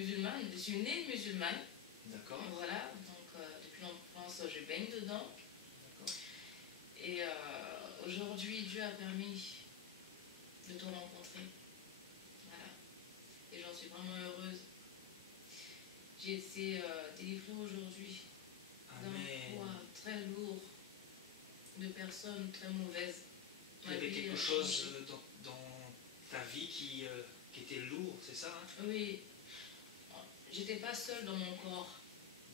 musulmane, je suis née musulmane. D'accord. Voilà, donc depuis l'enfance, je baigne dedans. D'accord. Et aujourd'hui, Dieu a permis de te rencontrer. Voilà. Et j'en suis vraiment heureuse. J'ai été délivrée aujourd'hui d'un poids très lourd de personnes très mauvaises. Il y avait quelque chose dans ta vie qui était lourd, c'est ça hein? Oui. J'étais pas seule dans mon corps.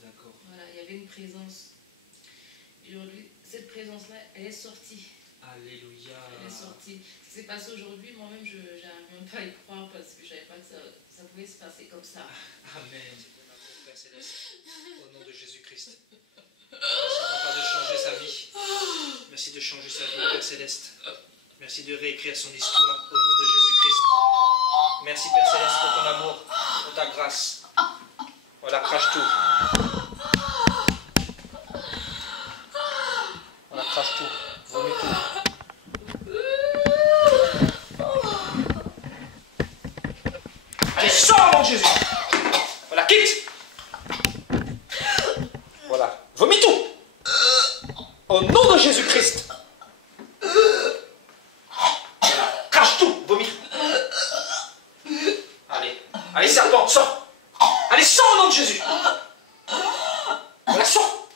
D'accord. Voilà, il y avait une présence. Et aujourd'hui, cette présence-là, elle est sortie. Alléluia. Elle est sortie. Ce qui s'est passé aujourd'hui, moi-même, je n'arrive même pas à y croire parce que je ne savais pas que ça pouvait se passer comme ça. Amen. Père Céleste, au nom de Jésus-Christ. Merci, Papa, de changer sa vie. Merci de changer sa vie, Père Céleste. Merci de réécrire son histoire au nom de Jésus-Christ. Merci, Père Céleste, pour ton amour, pour ta grâce. Voilà, crache tout. Voilà, crache tout. Vomis tout. Allez, sors, mon Jésus. Voilà, quitte. Voilà, vomis tout. Au nom de Jésus-Christ. Voilà, crache tout, vomis. Allez, allez, serpent, sors. Allez, sors au nom de Jésus. Voilà, sors.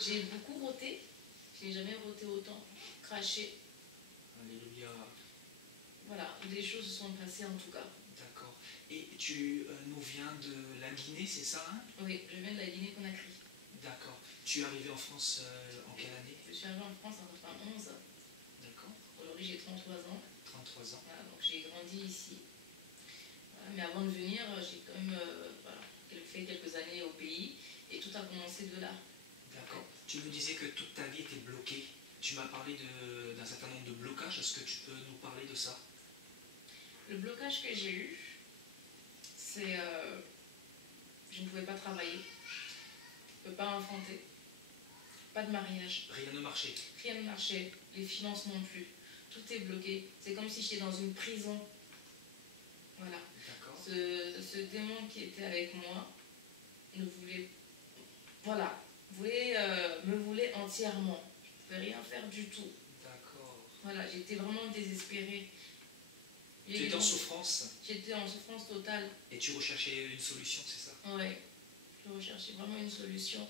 J'ai beaucoup roté. Je n'ai jamais roté autant. Craché. Alléluia. Voilà, les choses se sont passées en tout cas. D'accord. Et tu nous viens de la Guinée, c'est ça hein? Oui, je viens de la Guinée-Conakry. D'accord. Tu es arrivé en France en quelle année? Je suis arrivée en France en 91. D'accord. Aujourd'hui, j'ai 33 ans. 33 ans. Voilà, donc j'ai grandi ici. Voilà, mais avant de venir, j'ai quand même voilà, fait quelques années au pays et tout a commencé de là. D'accord. Tu me disais que toute ta vie était bloquée. Tu m'as parlé d'un certain nombre de blocages. Est-ce que tu peux nous parler de ça? Le blocage que j'ai eu, c'est je ne pouvais pas travailler, je ne pouvais pas enfanter, pas de mariage. Rien ne marchait. Rien ne marchait, les finances non plus. Tout est bloqué. C'est comme si j'étais dans une prison. Voilà. D'accord. Ce démon qui était avec moi ne voulait, voilà, me voulait entièrement. Je ne pouvais rien faire du tout. D'accord. Voilà, j'étais vraiment désespérée. Tu étais en souffrance? J'étais en souffrance totale. Et tu recherchais une solution, c'est ça? Oui, je recherchais vraiment une solution.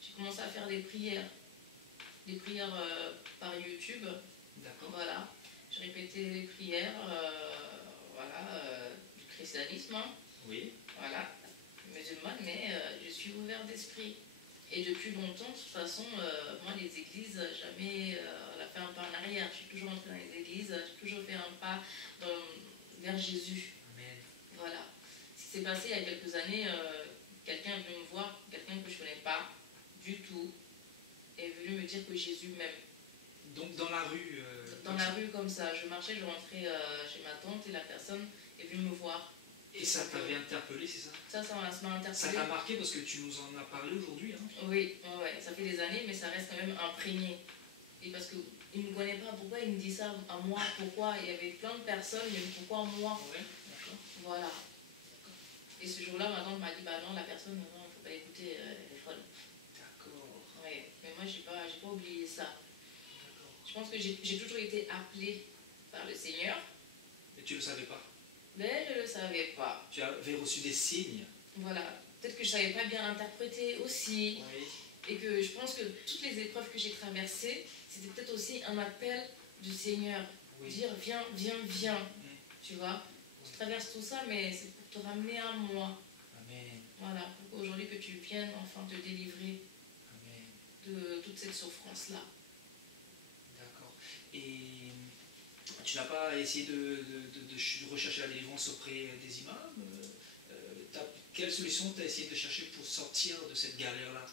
J'ai commencé à faire des prières par YouTube. D'accord. Voilà, je répétais les prières, voilà, du christianisme. Hein. Oui. Voilà, musulmane, mais je suis ouverte d'esprit. Et depuis longtemps, de toute façon, moi, les églises, jamais elle a fait un pas en arrière. Je suis toujours entrée dans les églises, j'ai toujours fait un pas vers Jésus. Amen. Voilà. Ce qui s'est passé il y a quelques années, quelqu'un est venu me voir, quelqu'un que je ne connais pas du tout, est venu me dire que Jésus m'aime. Donc dans la rue Dans la rue comme ça, je marchais, je rentrais chez ma tante et la personne est venue me voir. Et ça t'avait interpellé, c'est ça? Ça m'a interpellé. Ça t'a marqué parce que tu nous en as parlé aujourd'hui. Hein? Oui, ouais, ça fait des années, mais ça reste quand même imprégné. Et parce qu'il ne me connaît pas, pourquoi il me dit ça à moi? Pourquoi? Il y avait plein de personnes, mais pourquoi moi? Ouais, d'accord. Voilà. Et ce jour-là, ma tante m'a dit, bah non, la personne, non, il ne faut pas écouter, elle est folle. D'accord. Ouais, mais moi, j'ai pas oublié ça. D'accord. Je pense que j'ai toujours été appelée par le Seigneur. Mais tu ne le savais pas? Mais je ne le savais pas. Tu avais reçu des signes? Voilà. Peut-être que je ne savais pas bien interpréter aussi. Oui. Et que je pense que toutes les épreuves que j'ai traversées, c'était peut-être aussi un appel du Seigneur. Oui. Dire, viens, viens, viens. Mmh. Tu vois, tu traverses tout ça, mais c'est pour te ramener à moi. Amen. Voilà, pour qu'aujourd'hui que tu viennes enfin te délivrer Amen. de toute cette souffrance-là. D'accord. Et tu n'as pas essayé de rechercher la délivrance auprès des imams? Quelle solution tu as essayé de chercher pour sortir de cette galère-là?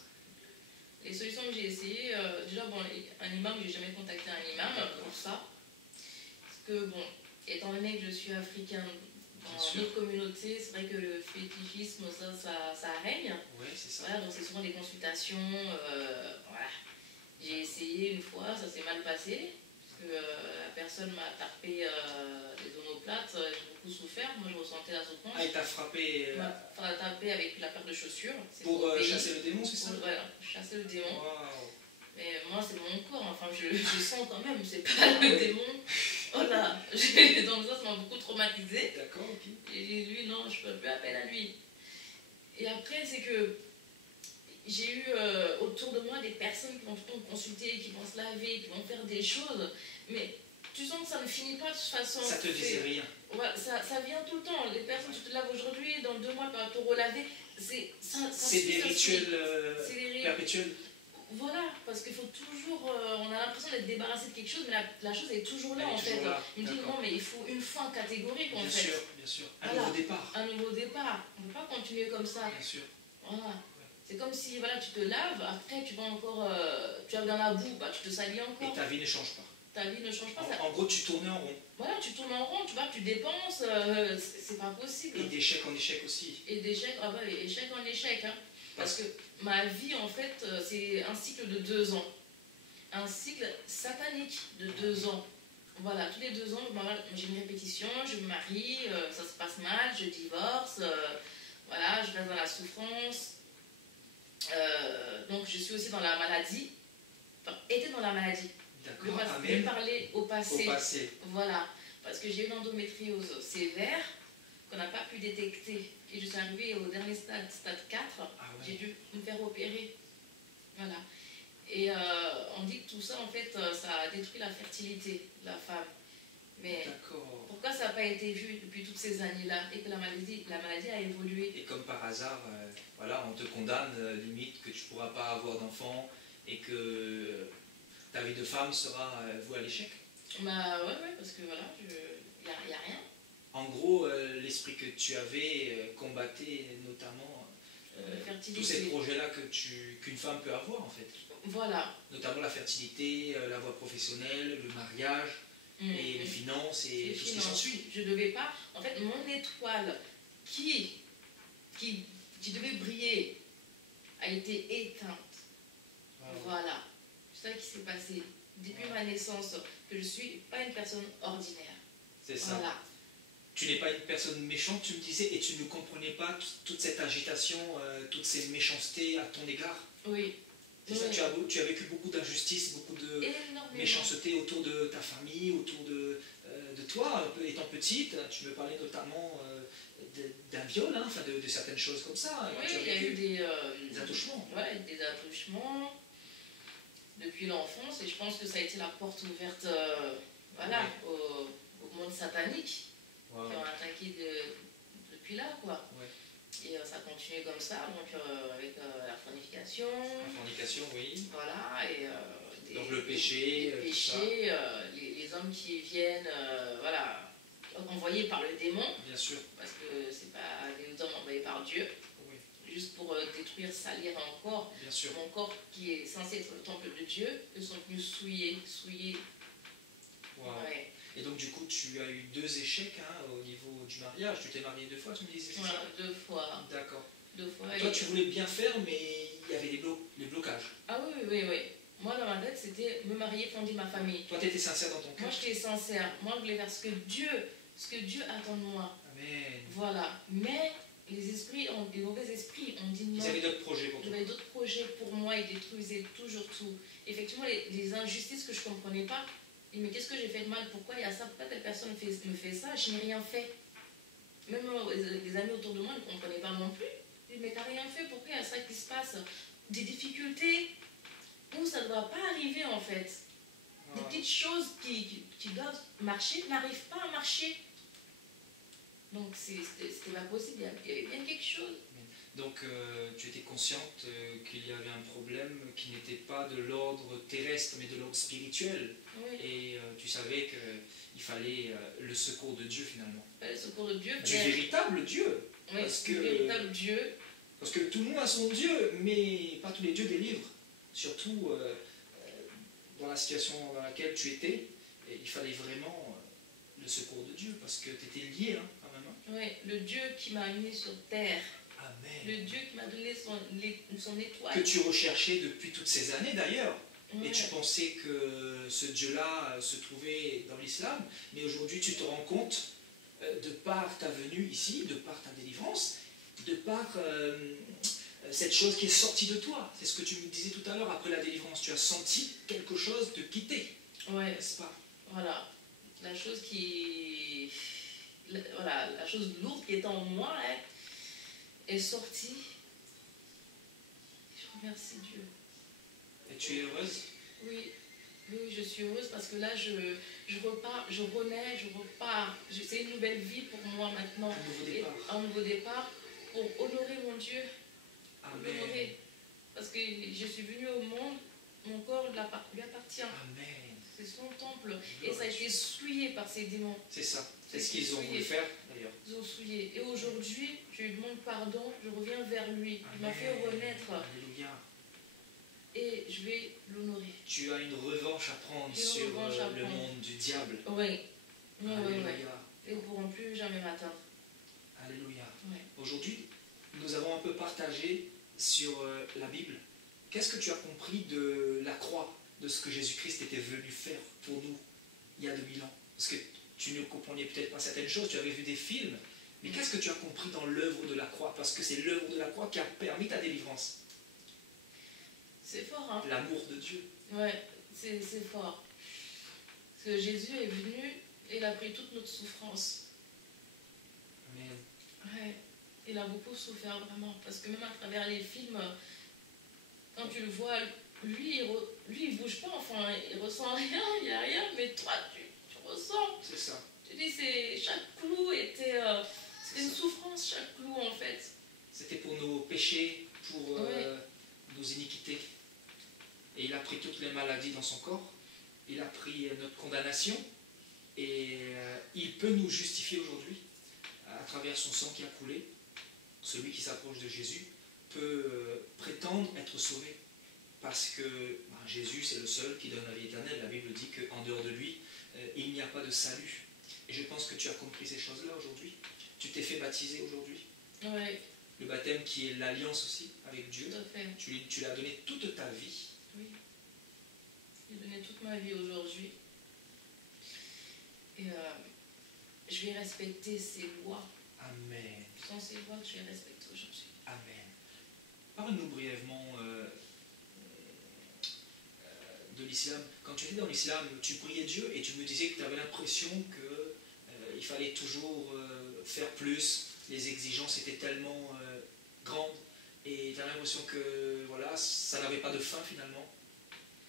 Les solutions que j'ai essayées, déjà, bon, un imam, je n'ai jamais contacté un imam pour ça. Parce que, bon, étant donné que je suis africaine, dans notre communauté, c'est vrai que le fétichisme, ça règne. Oui, c'est ça. Voilà, donc c'est souvent des consultations. Voilà. J'ai essayé une fois, ça s'est mal passé. que la personne m'a tapé les omoplates, j'ai beaucoup souffert, moi je ressentais la souffrance. Ah, il t'a frappé Enfin, tapé avec la paire de chaussures. pour chasser le démon, c'est ça? Voilà, chasser le démon. Wow. Mais moi, c'est mon corps, enfin, je sens quand même, c'est pas le démon. Voilà, donc ça m'a beaucoup traumatisé. D'accord, ok. Et lui, non, je peux plus appel à lui. Et après, c'est que j'ai eu autour de moi des personnes qui vont me consulter, qui vont se laver, qui vont faire des choses, mais tu sens que ça ne finit pas de toute façon. Ça te disait rien. Ouais, ça vient tout le temps. Les personnes, tu te laves aujourd'hui, dans 2 mois, tu vas te relaver. C'est des rituels perpétuels. Voilà, parce qu'il faut toujours. On a l'impression d'être débarrassé de quelque chose, mais la chose est toujours là, Elle est en toujours fait. là. Il me dit non, mais il faut une fin catégorique, en fait. Bien sûr. Un Voilà. nouveau départ. Un nouveau départ. On ne peut pas continuer comme ça. Bien sûr. Voilà. C'est comme si voilà, tu te laves, après tu vas encore. Tu vas dans la boue, bah, tu te salis encore. Et ta vie ne change pas. Ta vie ne change pas. En gros, tu tournais en rond. Voilà, tu tournes en rond, tu vois, tu dépenses, c'est pas possible. Et d'échec en échec aussi. Et d'échec, ah bah, échec en échec. Hein. Parce que ma vie, en fait, c'est un cycle de 2 ans. Un cycle satanique de 2 ans. Voilà, tous les 2 ans, j'ai une répétition, je me marie, ça se passe mal, je divorce, voilà, je reste dans la souffrance. Donc je suis aussi dans la maladie, enfin, était dans la maladie. D'accord, je vais parler au passé. Au passé. Voilà, parce que j'ai eu une endométriose sévère qu'on n'a pas pu détecter. Et je suis arrivée au dernier stade 4, j'ai dû me faire opérer. Voilà. Et on dit que tout ça, en fait, ça a détruit la fertilité de la femme. Mais pourquoi ça n'a pas été vu depuis toutes ces années-là et que la maladie a évolué? Et comme par hasard, voilà, on te condamne, limite, que tu ne pourras pas avoir d'enfant et que ta vie de femme sera vouée à l'échec? Bah ouais, parce que voilà, il n'y a rien. En gros, l'esprit que tu avais combattait notamment tous ces projets-là qu'une femme peut avoir, en fait. Voilà. Notamment la fertilité, la voie professionnelle, le mariage, et les finances et tout ce qui s'ensuit. Je ne devais pas... En fait, mon étoile qui devait briller a été éteinte. Voilà. C'est ça qui s'est passé. Depuis ma naissance, que je ne suis pas une personne ordinaire. C'est ça. Voilà. Tu n'es pas une personne méchante, tu me disais, et tu ne comprenais pas toute cette agitation, toutes ces méchancetés à ton égard. Oui. C'est ça, tu as vécu beaucoup d'injustices, beaucoup de méchanceté autour de ta famille, autour de toi, étant petite. Tu me parlais notamment d'un viol, hein, enfin de certaines choses comme ça. Oui, il y a eu des attouchements. Ouais, des attouchements depuis l'enfance, et je pense que ça a été la porte ouverte voilà, au monde satanique qui ont attaqué depuis là, quoi. Ouais. Et ça continue comme ça, donc avec la fornication. La fornication, oui. Voilà, et donc le péché. Le péché, les hommes qui viennent, voilà, envoyés par le démon. Bien sûr. Parce que c'est pas les hommes envoyés par Dieu. Oui. Juste pour détruire, salir un corps. Bien sûr. Mon corps qui est censé être le temple de Dieu, ils sont venus souiller. Wow. Ouais. Et donc du coup, tu as eu 2 échecs hein, au niveau du mariage. Tu t'es mariée 2 fois, tu me disais, c'est ça? 2 fois. D'accord. 2 fois. Toi, tu voulais bien faire, mais il y avait les blocages. Ah oui. Moi, dans ma tête, c'était me marier, fonder ma famille. Toi, tu étais sincère dans ton cœur? Moi, j'étais sincère. Moi, je voulais faire ce que Dieu attend de moi. Amen. Voilà. Mais les mauvais esprits ont dit non. Ils avaient d'autres projets pour toi. Ils avaient d'autres projets pour moi, ils détruisaient toujours tout. Effectivement, les injustices que je ne comprenais pas. Mais qu'est-ce que j'ai fait de mal? Pourquoi il y a ça? Pourquoi telle personne me fait ça? Je n'ai rien fait. Même les amis autour de moi ne comprenaient pas non plus. Ils disent, mais t'as rien fait, pourquoi il y a ça qui se passe? Des difficultés où ça ne doit pas arriver en fait. Des petites choses qui doivent marcher n'arrivent pas à marcher. Donc c'était pas possible, il y avait bien quelque chose. Donc tu étais consciente qu'il y avait un problème qui n'était pas de l'ordre terrestre mais de l'ordre spirituel. Oui. Et tu savais qu'il fallait le secours de Dieu finalement. Le secours de Dieu. Du véritable Dieu. Oui, du véritable Dieu. Parce que tout le monde a son Dieu, mais pas tous les dieux délivrent. Surtout dans la situation dans laquelle tu étais, et il fallait vraiment le secours de Dieu parce que tu étais lié hein, quand même. Oui, le Dieu qui m'a mis sur terre. Amen. Le Dieu qui m'a donné son étoile. Que tu recherchais depuis toutes ces années d'ailleurs. Et tu pensais que ce Dieu-là se trouvait dans l'islam, mais aujourd'hui tu te rends compte, de par ta venue ici, de par ta délivrance, de par cette chose qui est sortie de toi. C'est ce que tu me disais tout à l'heure, après la délivrance, tu as senti quelque chose te quitter, Ouais, n'est-ce pas? voilà. La chose qui... Voilà, la chose lourde qui était en moi, là, est sortie. Je remercie Dieu. Et tu es heureuse? Oui, oui, je suis heureuse parce que là, je repars, je renais, je repars. C'est une nouvelle vie pour moi maintenant. Un nouveau départ. Un nouveau départ pour honorer mon Dieu. Amen. L'honorer. Parce que je suis venue au monde, mon corps lui appartient. Amen. C'est son temple. Et ça a été souillé par ces démons. C'est ça. C'est ce qu'ils ont voulu faire d'ailleurs. Ils ont souillé. Et aujourd'hui, je lui demande pardon, je reviens vers lui. Il m'a fait renaître. Alléluia. Et je vais l'honorer. Tu as une revanche à prendre sur le monde du diable. Oui. Oui, Alléluia. oui. Et ils ne pourront plus jamais m'atteindre. Alléluia. Ouais. Aujourd'hui, nous avons un peu partagé sur la Bible. Qu'est-ce que tu as compris de la croix, de ce que Jésus-Christ était venu faire pour nous il y a 2000 ans? Parce que tu ne comprenais peut-être pas certaines choses, tu avais vu des films, mais qu'est-ce que tu as compris dans l'œuvre de la croix? Parce que c'est l'œuvre de la croix qui a permis ta délivrance. C'est fort, hein? L'amour de Dieu. Ouais, c'est fort. Parce que Jésus est venu et il a pris toute notre souffrance. Amen. Ouais, il a beaucoup souffert vraiment. Parce que même à travers les films, quand tu le vois, lui, il bouge pas, enfin, il ressent rien, il n'y a rien, mais toi, tu ressens. C'est ça. Tu dis, chaque clou était c'était une souffrance, chaque clou en fait. C'était pour nos péchés, pour nos iniquités. Et il a pris toutes les maladies dans son corps. Il a pris notre condamnation. Et il peut nous justifier aujourd'hui à travers son sang qui a coulé. Celui qui s'approche de Jésus peut prétendre être sauvé. Parce que Jésus, c'est le seul qui donne la vie éternelle. La Bible dit qu'en dehors de lui, il n'y a pas de salut. Et je pense que tu as compris ces choses-là aujourd'hui. Tu t'es fait baptiser aujourd'hui. Ouais. Le baptême qui est l'alliance aussi avec Dieu. Tout à fait. Tu lui as donné toute ta vie. Oui. J'ai donné toute ma vie aujourd'hui. Et je vais respecter ses lois. Amen. Ce sont ces lois que je vais respecter aujourd'hui. Amen. Parle-nous brièvement de l'islam. Quand tu étais dans l'islam, tu priais Dieu et tu me disais que tu avais l'impression qu'il fallait toujours faire plus. Les exigences étaient tellement grandes et tu as l'impression que voilà, ça n'avait pas de fin finalement.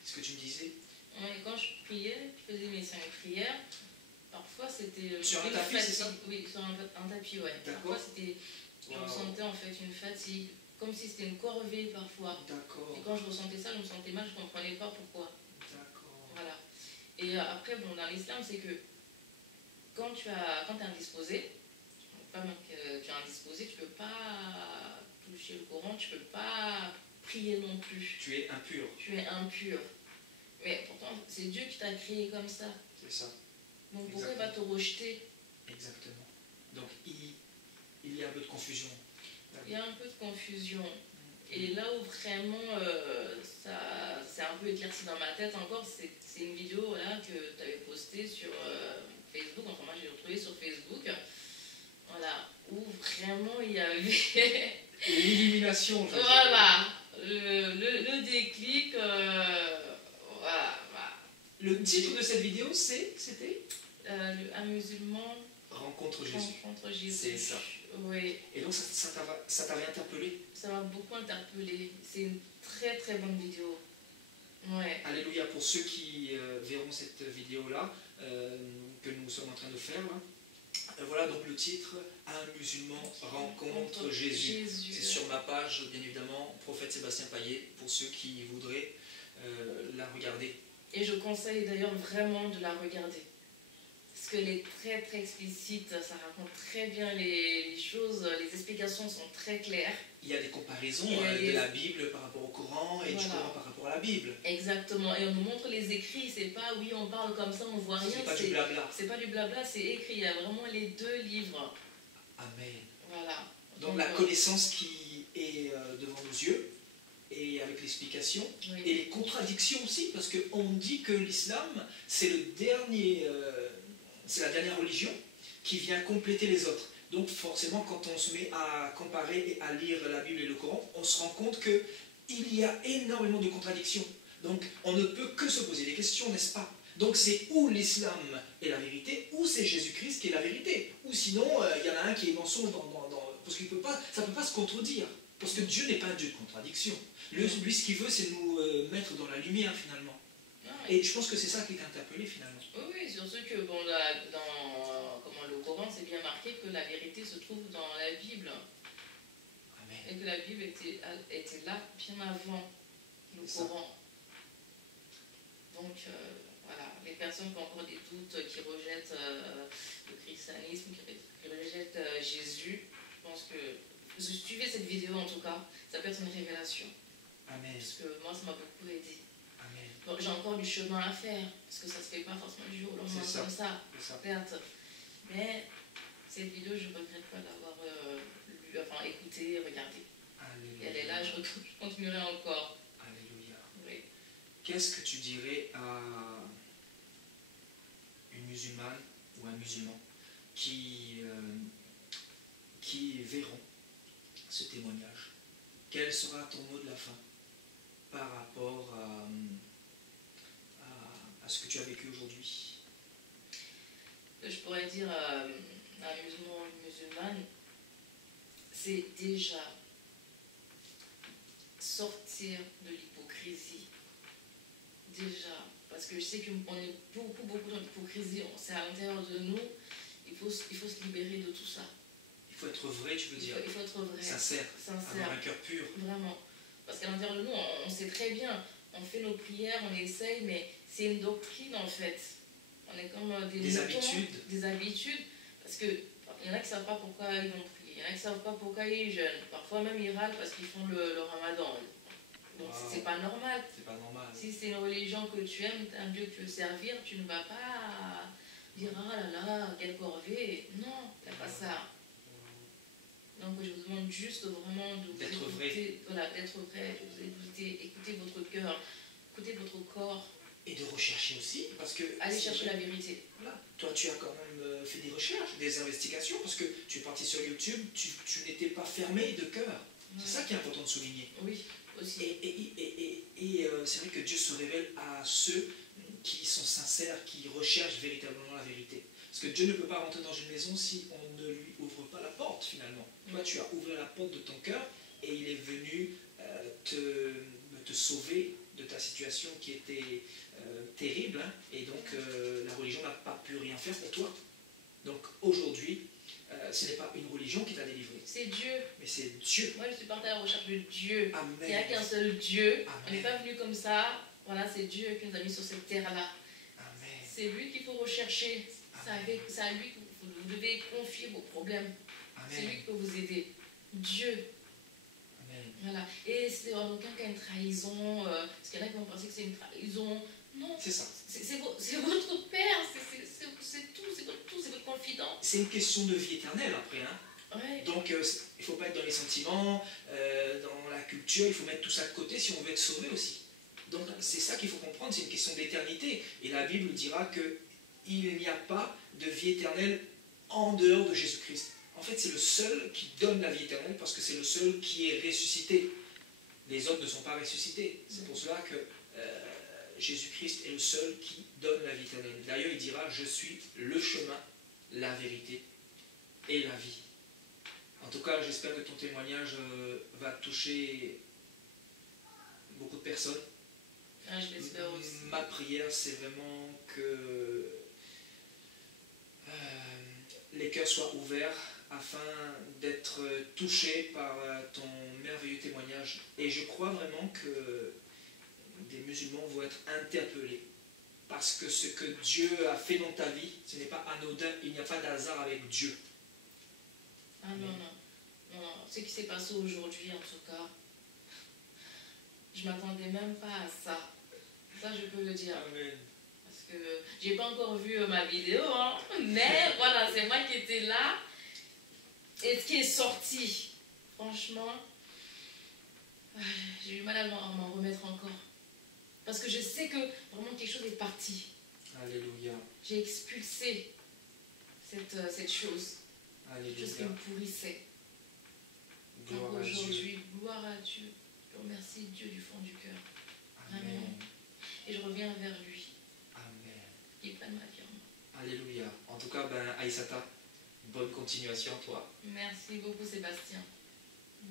C'est ce que tu me disais. Ouais, quand je priais, je faisais mes 5 prières. Parfois c'était... Sur un tapis, c'est ça? Oui, sur un tapis, ouais. D'accord. Parfois c'était... Je ressentais en fait une fatigue, comme si c'était une corvée parfois. D'accord. Et quand je ressentais ça, je me sentais mal, je ne comprenais pas pourquoi. D'accord. Voilà. Et après, bon, dans l'islam, c'est que quand tu es indisposé, pas même que tu es indisposé, tu ne peux pas toucher le Coran, tu ne peux pas prier non plus. Tu es impur. Tu es impur. Mais pourtant, c'est Dieu qui t'a créé comme ça. C'est ça. Donc pourquoi il va te rejeter? Exactement. Donc il y a un peu de confusion. Il y a un peu de confusion. Et là où vraiment ça s'est un peu éclairci dans ma tête encore, c'est une vidéo là, que tu avais postée sur Facebook. Enfin, moi, j'ai retrouvé sur Facebook. Voilà. Où vraiment il y avait... L'illumination. Voilà. Le déclic. Voilà. Le titre de cette vidéo, c'était un musulman rencontre Jésus. Rencontre Jésus. C'est ça. Oui. Et donc ça t'avait interpellé? Ça m'a beaucoup interpellé. C'est une très très bonne vidéo. Ouais. Alléluia. Pour ceux qui verront cette vidéo-là, que nous sommes en train de faire, là. Voilà donc le titre, un musulman rencontre Jésus. C'est sur ma page, bien évidemment, Prophète Sébastien Paillet, pour ceux qui voudraient la regarder. Et je conseille d'ailleurs vraiment de la regarder. Parce qu'elle est très très explicite, ça raconte très bien les choses, les explications sont très claires. Il y a des comparaisons de la Bible par rapport au Coran et du Coran par rapport à la Bible. Exactement, et on nous montre les écrits, c'est pas oui on parle comme ça, on voit rien. C'est pas du blabla. C'est pas du blabla, c'est écrit, il y a vraiment les 2 livres. Amen. Voilà. Donc la connaissance qui est devant nos yeux, et avec l'explication, Oui. et les contradictions aussi, parce qu'on dit que l'islam, c'est c'est la dernière religion qui vient compléter les autres. Donc forcément, quand on se met à comparer et à lire la Bible et le Coran, on se rend compte qu'il y a énormément de contradictions. Donc on ne peut que se poser des questions, n'est-ce pas? Donc c'est ou l'islam est la vérité, ou c'est Jésus-Christ qui est la vérité. Ou sinon, il y en a un qui est mensonge parce que ça ne peut pas se contredire. Parce que Dieu n'est pas un Dieu de contradiction. Lui, ce qu'il veut, c'est nous mettre dans la lumière, finalement. Non, Et je pense que c'est ça qui est interpellé, finalement. oui, surtout que bon, dans le Coran, c'est bien marqué que la vérité se trouve dans la Bible. Amen. Et que la Bible était là bien avant le Coran. Donc, voilà, les personnes qui ont encore des doutes, qui rejettent le christianisme, qui rejettent Jésus, je pense que si vous suivez cette vidéo en tout cas, ça peut être une révélation. Amen. Parce que moi, ça m'a beaucoup aidé. Amen. Bon, j'ai encore du chemin à faire, parce que ça ne se fait pas forcément du jour au lendemain comme ça. Certes. Mais cette vidéo, je ne regrette pas d'avoir écouté, regardé. Alléluia. Et elle est là, je continuerai encore. Alléluia. Oui. Qu'est-ce que tu dirais à une musulmane ou un musulman qui verront ce témoignage? Quel sera ton mot de la fin par rapport à ce que tu as vécu aujourd'hui? Je pourrais dire à un musulman ou une musulmane, c'est déjà sortir de l'hypocrisie. Déjà, parce que je sais qu'on est beaucoup dans l'hypocrisie, c'est à l'intérieur de nous, il faut se libérer de tout ça. Il faut être vrai, tu veux dire? Il faut être vrai. Sincère. Avoir un cœur pur. Vraiment. Parce qu'à l'intérieur de nous, on sait très bien, on fait nos prières, on essaye, mais c'est une doctrine en fait. On est comme des habitudes. Des habitudes. Parce qu'il y en a qui ne savent pas pourquoi ils vont prier, il y en a qui ne savent pas pourquoi ils jeûnent. Parfois même ils râlent parce qu'ils font le ramadan. Donc c'est pas normal. C'est pas normal. Si c'est une religion que tu aimes, un Dieu que tu veux servir, tu ne vas pas dire ah là là, quelle corvée. Non, il n'y a pas ça. Donc je vous demande juste vraiment d'être vrai. Voilà, d'être vrai, écouter votre cœur, écouter votre corps. Et de rechercher aussi, parce que... Aller chercher la vérité. Voilà. Toi, tu as quand même fait des recherches, des investigations, parce que tu es parti sur YouTube, tu n'étais pas fermé de cœur. C'est ça qui est important de souligner. Oui, aussi. Et c'est vrai que Dieu se révèle à ceux qui sont sincères, qui recherchent véritablement la vérité. Parce que Dieu ne peut pas rentrer dans une maison si on ne lui ouvre pas la porte, finalement. Toi, tu as ouvert la porte de ton cœur, et il est venu te sauver de ta situation qui était terrible, hein, et donc la religion n'a pas pu rien faire pour toi. Donc aujourd'hui, ce n'est pas une religion qui t'a délivré. C'est Dieu. Mais c'est Dieu. Moi, je suis partie à la recherche de Dieu. Amen. Il n'y a qu'un seul Dieu. Amen. On n'est pas venu comme ça. Voilà, c'est Dieu qui nous a mis sur cette terre-là. C'est lui qu'il faut rechercher. C'est à lui que vous devez confier vos problèmes. C'est lui qui peut vous aider. Dieu. Amen. Voilà. Et c'est en aucun cas une trahison. Parce qu'il y en a qui vont penser que c'est une trahison. Non. C'est ça. C'est votre Père. C'est tout. C'est votre confident. C'est une question de vie éternelle après. Hein. Ouais. Donc il ne faut pas être dans les sentiments, dans la culture. Il faut mettre tout ça de côté si on veut être sauvé aussi. Donc c'est ça qu'il faut comprendre. C'est une question d'éternité. Et la Bible dira qu'il n'y a pas de vie éternelle en dehors de Jésus-Christ. En fait, c'est le seul qui donne la vie éternelle parce que c'est le seul qui est ressuscité. Les autres ne sont pas ressuscités. C'est pour cela que Jésus-Christ est le seul qui donne la vie éternelle. D'ailleurs, il dira, je suis le chemin, la vérité et la vie. En tout cas, j'espère que ton témoignage va toucher beaucoup de personnes. Ah, je l'espère aussi. Ma prière, c'est vraiment que les cœurs soient ouverts afin d'être touchés par ton merveilleux témoignage. Et je crois vraiment que des musulmans vont être interpellés. Parce que ce que Dieu a fait dans ta vie, ce n'est pas anodin, il n'y a pas d'hasard avec Dieu. Ah non. Ce qui s'est passé aujourd'hui, en tout cas, je ne m'attendais même pas à ça. Ça, je peux le dire. Amen. Parce que j'ai pas encore vu ma vidéo, hein, mais voilà, c'est moi qui étais là. Et ce qui est sorti, franchement, J'ai eu mal à m'en remettre encore. Parce que je sais que vraiment quelque chose est parti. Alléluia. J'ai expulsé cette chose. Quelque chose qui me pourrissait. Gloire Donc à Dieu. aujourd'hui, gloire à Dieu. Je remercie Dieu du fond du cœur. Amen. Vraiment. Et je reviens vers lui. Amen. Il prenne ma vie en main. Alléluia. En tout cas, Aïssata, bonne continuation à toi. Merci beaucoup Sébastien.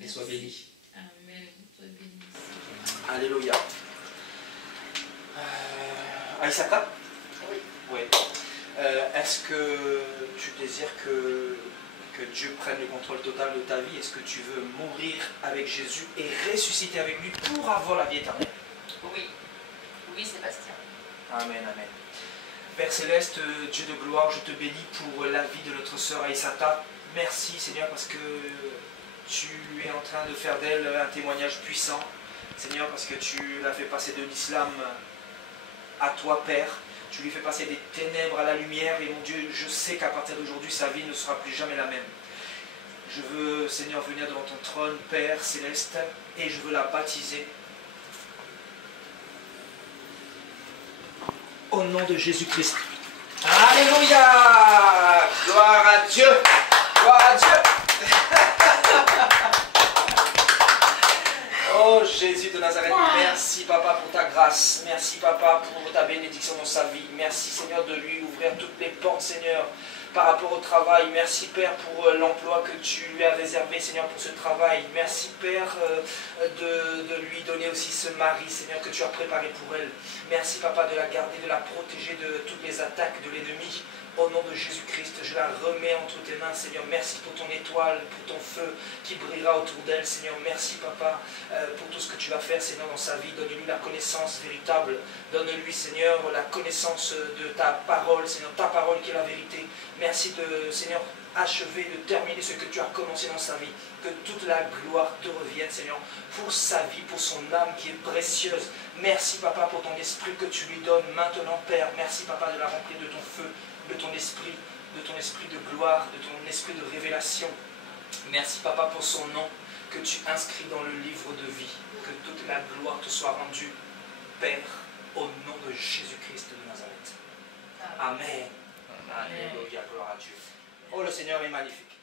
Et sois béni. Amen. Sois béni aussi. Alléluia. Aïssata? Oui. Oui. Est-ce que tu désires que Dieu prenne le contrôle total de ta vie? Est-ce que tu veux mourir avec Jésus et ressusciter avec lui pour avoir la vie éternelle? Oui. Oui Sébastien. Amen, amen. Père Céleste, Dieu de gloire, je te bénis pour la vie de notre sœur Aïssata. Merci Seigneur parce que tu es en train de faire d'elle un témoignage puissant. Seigneur, parce que tu l'as fait passer de l'islam à toi, Père. Tu lui fais passer des ténèbres à la lumière. Et mon Dieu, je sais qu'à partir d'aujourd'hui, sa vie ne sera plus jamais la même. Je veux, Seigneur, venir devant ton trône, Père Céleste, et je veux la baptiser. Au nom de Jésus-Christ. Alléluia! Gloire à Dieu! Gloire à Dieu! Oh Jésus de Nazareth, merci Papa pour ta grâce, merci Papa pour ta bénédiction dans sa vie, merci Seigneur de lui ouvrir toutes les portes Seigneur par rapport au travail, merci Père pour l'emploi que tu lui as réservé Seigneur pour ce travail, merci Père de lui donner aussi ce mari Seigneur que tu as préparé pour elle, merci Papa de la garder, de la protéger de toutes les attaques de l'ennemi. Au nom de Jésus-Christ, je la remets entre tes mains, Seigneur. Merci pour ton étoile, pour ton feu qui brillera autour d'elle, Seigneur. Merci, Papa, pour tout ce que tu vas faire, Seigneur, dans sa vie. Donne-lui la connaissance véritable. Donne-lui, Seigneur, la connaissance de ta parole, Seigneur, ta parole qui est la vérité. Merci de, Seigneur, achever, de terminer ce que tu as commencé dans sa vie. Que toute la gloire te revienne, Seigneur, pour sa vie, pour son âme qui est précieuse. Merci, Papa, pour ton esprit que tu lui donnes maintenant, Père. Merci, Papa, de la remplir de ton feu, de ton esprit de gloire, de ton esprit de révélation. Merci Papa pour son nom que tu inscris dans le livre de vie. Que toute la gloire te soit rendue, Père, au nom de Jésus-Christ de Nazareth. Amen. Alléluia, gloire à Dieu. Oh, le Seigneur est magnifique.